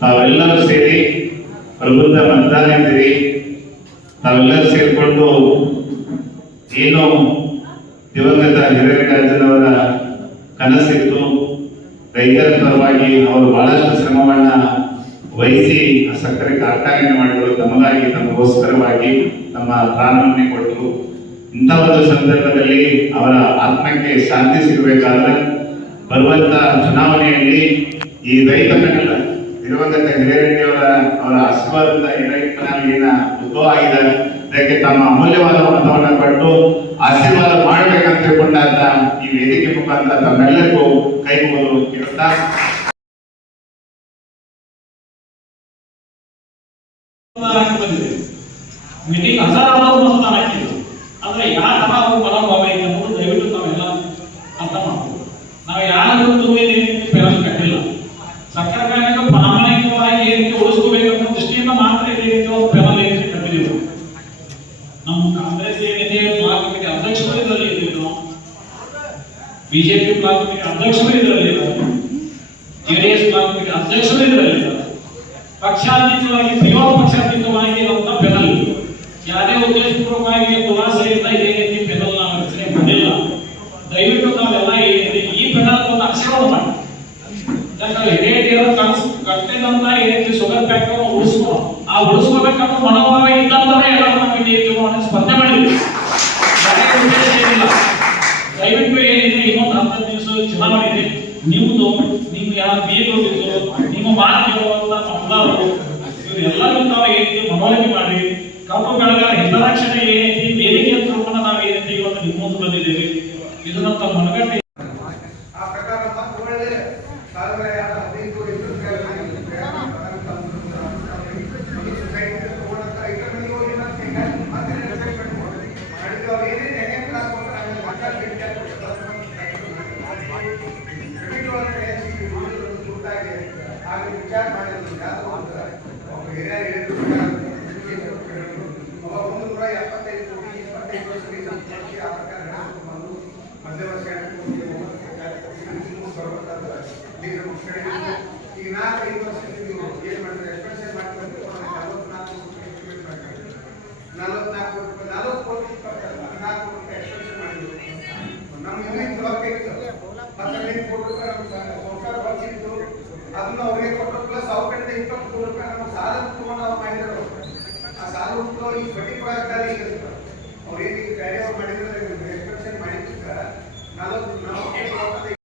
ತಾವೆಲ್ಲರೂ ಸೇರಿ ಪ್ರಬುದ್ಧ ಮತದಾನ ಇದ್ದೀರಿ. ತಾವೆಲ್ಲರೂ ಸೇರಿಕೊಂಡು ಏನು ದಿವಂಗತ ಹಿರೇರಾಜನವರ ಕನಸಿತ್ತು, ರೈತರ ಪರವಾಗಿ ಅವರು ಬಹಳಷ್ಟು ಶ್ರಮವನ್ನ ವಹಿಸಿ ಸಕ್ಕರೆ ಕಾರ್ಖಾನೆ ಮಾಡಿದರು. ತಮಗಾಗಿ ತಮಗೋಸ್ಕರವಾಗಿ ತಮ್ಮ ಪ್ರಾಣವನ್ನೇ ಕೊಟ್ಟರು. ಇಂಥ ಒಂದು ಸಂದರ್ಭದಲ್ಲಿ ಅವರ ಆತ್ಮಕ್ಕೆ ಶಾಂತಿ ಸಿಗಬೇಕಾದ್ರೆ ಬರುವಂತ ಚುನಾವಣೆಯಲ್ಲಿ ಈ ರೈತರನ್ನೆಲ್ಲ ದಿವಂಗತ ಹಿರೇರೆಡ್ಡಿಯವರ ಆಶೀರ್ವಾದದಿಂದ ಈ ರೈತನಲ್ಲಿ ಉದ್ಭವ ಆಗಿದ್ದಾರೆ. ಅದಕ್ಕೆ ತಮ್ಮ ಅಮೂಲ್ಯವಾದ ಮತವನ್ನು ಕೊಟ್ಟು ಆಶೀರ್ವಾದ ಮಾಡಬೇಕಂತ ತಿಳ್ಕೊಂಡಾಗ ಈ ವೇದಿಕೆ ಮುಖಾಂತರ ತಮ್ಮೆಲ್ಲರಿಗೂ ಕೈ ಮುಗಿದು ಕೇಳುತ್ತಾ ಮೀಟಿಂಗ್ ಹಜಾರಾರು ಮತದಾನ ಹಾಕಿದ್ರು. ಅಂದ್ರೆ ಯಾವ ತರ ಅವ್ರ ಮನೋಭಾವ ಇದೆ ಅನ್ನೋದು ದಯವಿಟ್ಟು ನಾವೆಲ್ಲ ಅರ್ಥ ಮಾಡ್ತೀವಿ. ನಾವು ಯಾರಿಗೂ ಪೆನಲ್ ಕಟ್ಟಿಲ್ಲ. ಸಕ್ಕರೆ ಕಾರ್ಖಾನೆಗೆ ಪ್ರಾಮಾಣಿಕವಾಗಿ ಏನ್ ರೀತಿ ಉಳಿಸ್ಕೋಬೇಕನ್ನೋ ದೃಷ್ಟಿಯಿಂದ ಮಾತ್ರ ಇದೇ ರೀತಿ ಅವ್ರು ಪೆನಲ್ ಏನ್ ರೀತಿ ಕಟ್ಟಿದ್ರು. ನಮ್ಮ ಕಾಂಗ್ರೆಸ್ ಏನಿದೆ ಬ್ಲಾಕ್ ಕಮಿಟಿ ಅಧ್ಯಕ್ಷರು ಇದರಲ್ಲಿ ಇದ್ದಿದ್ರು, ಬಿಜೆಪಿ ಬ್ಲಾಕ್ ಕಮಿಟಿ ಅಧ್ಯಕ್ಷರು ಇದರಲ್ಲಿ ಇದ್ದಾರೆ, ಜೆಡಿಎಸ್ ಬ್ಲಾಕ್ ಕಮಿಟಿ ಅಧ್ಯಕ್ಷರು ಇದರಲ್ಲಿ ಇದ್ದಾರೆ. ಪಕ್ಷಾತೀತವಾಗಿ ಪ್ರಿಯೋಗ ಪಕ್ಷಾತೀತವಾಗಿ ಅಂತ ಪೆನಲ್ ಯಾವುದೇ ಉದ್ದೇಶಪೂರ್ವಕವಾಗಿ ದುರಾಸೆಯಿಂದ ಇದೇ ರೀತಿ ಪೆನಲ್ ನಾವು ರಚನೆ ಮಾಡಿಲ್ಲ. ದಯವಿಟ್ಟು ನಾವೆಲ್ಲ ಈ ಪೆನಲ್ ಒಂದು ಆಶೀರ್ವಾದ ಮಾಡಿ. ಯಾಕಂದ್ರೆ ಹಿರಿಯರ ಕನಸು ಕಟ್ಟಿದಂತ ಈ ರೀತಿ ಶುಗರ್ ಫ್ಯಾಕ್ಟರಿ ಉಳಿಸ್ಕೋಬೇಕನ್ನೋ ಮನೋಭಾವ ಇದ್ದಂತವೇ ಎಲ್ಲರೂ ನಾವು ಇಲ್ಲಿ ಚುನಾವಣೆ ಸ್ಪರ್ಧೆ ಮಾಡಿದ್ವಿ. ಏನಿಲ್ಲ. ದಯವಿಟ್ಟು ಏನಿದೆ ಇನ್ನೊಂದು 10 ದಿವಸ ಚುನಾವಣೆ ಇದೆ. ನೀವು ಯಾರು ಬೀಗೋದಿದ್ರು ನಿಮ್ಮ ಮಾತು ಕೇಳುವಂತ ಮತದಾರರು ಇವರೆಲ್ಲರೂ ನಾವು ಏನಿದೆ ಮನವೊಲಿಕೆ ಮಾಡಿ ಕಬ್ಬು ಬೆಳೆಗಾರ ಹಿತರಕ್ಷಣೆ ಏನೈತಿ ವೇದಿಕೆ ತಿಳ್ಕೊಂಡು ನಾವು ಏನೈತಿ ಇವತ್ತು ನಿಮ್ಮ ಮುಂದೆ ಬಂದಿದ್ದೇವೆ. ಇದು ನಮ್ಮ ಮನಗಟ್ಟೆ. ಈಗ 4-5 ವರ್ಷದಿಂದ ಏನು ಮಾಡಿದ್ರೆ ಎಕ್ಸ್ಪೆನ್ಷನ್ ಮಾಡ್ಕೊಂಡು 44 ಕೋಟಿ 4 ಕೋಟಿ ಎಕ್ಸ್ಪೆನ್ಷನ್ ಮಾಡಿದ್ರು. ನಮ್ಮ ಇನ್ನೂ ರೊಕ್ಕ ಇತ್ತು 15 ಕೋಟಿ ರೂಪಾಯಿ ನಮ್ಮ ಸರ್ಕಾರ ಬರ್ತಿತ್ತು. ಅದನ್ನು ಅವರಿಗೆ ಕೊಟ್ಟು ಪ್ಲಸ್ ಅವ್ರ ಕಡೆ 20 ಕೋಟಿ ರೂಪಾಯಿ ನಮ್ಮ ಸಾಲ ತಗೊಂಡು ಅವ್ರು ಮಾಡಿದ್ರು. ಆ ಸಾಲ ಈ ಬಡ್ಡಿ ಕೊಡಕ್ಕಾಗಿ ಅವ್ರು ಏನೀಗ ಬೇರೆ ಅವ್ರು ಮಾಡಿದ್ರೆ ಎಕ್ಸ್ಪೆನ್ಷನ್ ಮಾಡಿದ್ದಕ್ಕೆ 40